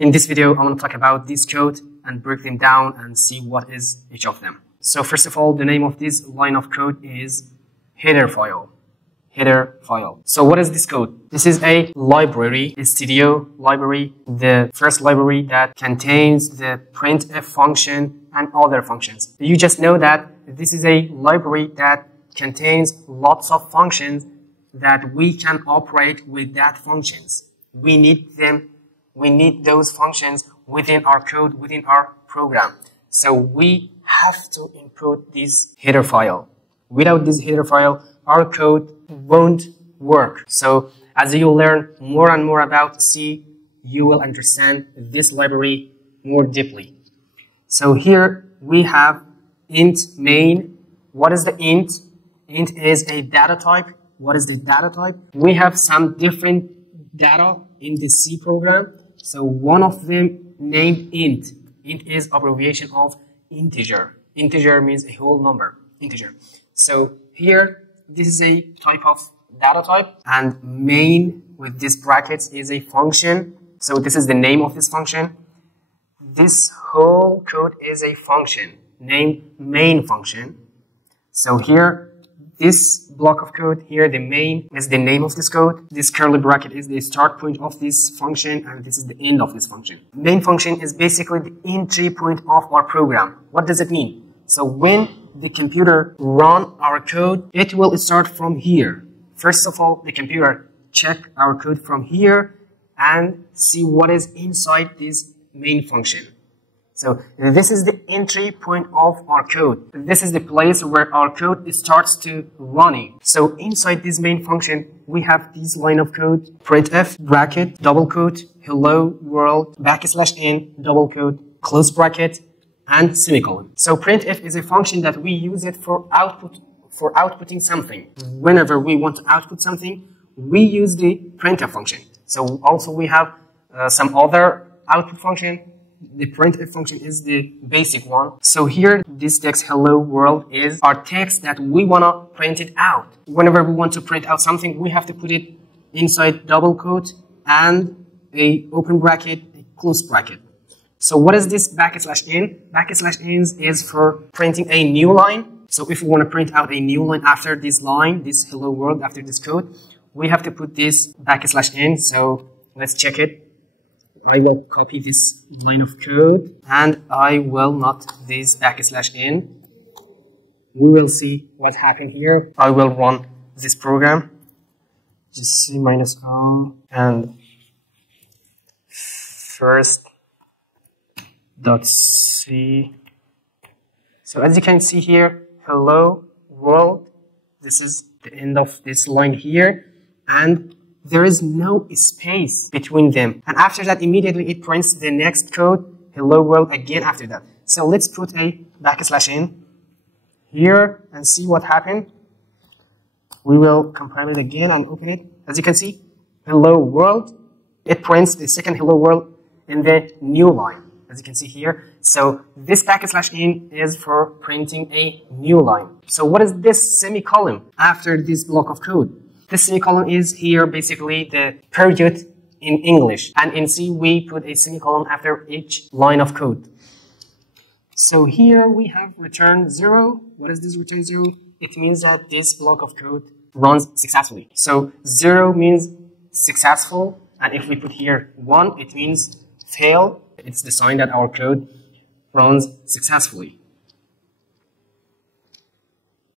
In this video, I want to talk about this code and break them down and see what is each of them. So first of all, the name of this line of code is header file. Header file. So what is this code? This is a library, a studio library, the first library that contains the printf function and other functions. You just know that this is a library that contains lots of functions that we can operate with that functions. We need them. We need those functions within our code, within our program. So we have to input this header file. Without this header file, our code won't work. So as you learn more and more about C, you will understand this library more deeply. So here we have int main. What is the int? Int is a data type. What is the data type? We have some different data in the C program. So one of them named int. Int is abbreviation of integer. Integer means a whole number. Integer. So here, this is a type of data type, and main with these brackets is a function. So this is the name of this function. This whole code is a function named main function. So here, this block of code here, the main is the name of this code. This curly bracket is the start point of this function, and this is the end of this function. Main function is basically the entry point of our program. What does it mean? So when the computer run our code, it will start from here. First of all, the computer check our code from here and see what is inside this main function. So this is the entry point of our code. This is the place where our code starts to running. So inside this main function, we have this line of code, printf, bracket, double quote, hello world, \n, double quote, close bracket, and semicolon. So printf is a function that we use it for outputting something. Whenever we want to output something, we use the printf function. So also we have some other output function. The printf function is the basic one. So here, this text hello world is our text that we want to print it out. Whenever we want to print out something, we have to put it inside double quote and a open bracket, a close bracket. So what is this \n? \n is for printing a new line. So if we want to print out a new line after this line, this hello world, after this code, we have to put this \n. So let's check it. I will copy this line of code and I will not this \n. We will see what happened here. I will run this program. Just C -r and first .c. So as you can see here, hello world. This is the end of this line here, and there is no space between them. And after that, immediately it prints the next code, hello world, again after that. So let's put a \n here and see what happened. We will compile it again and open it. As you can see, hello world. It prints the second hello world in the new line, as you can see here. So this \n is for printing a new line. So what is this semicolon after this block of code? This semicolon is here basically the period in English. And in C, we put a semicolon after each line of code. So here we have return 0. What is this return 0? It means that this block of code runs successfully. So 0 means successful. And if we put here 1, it means fail. It's the sign that our code runs successfully.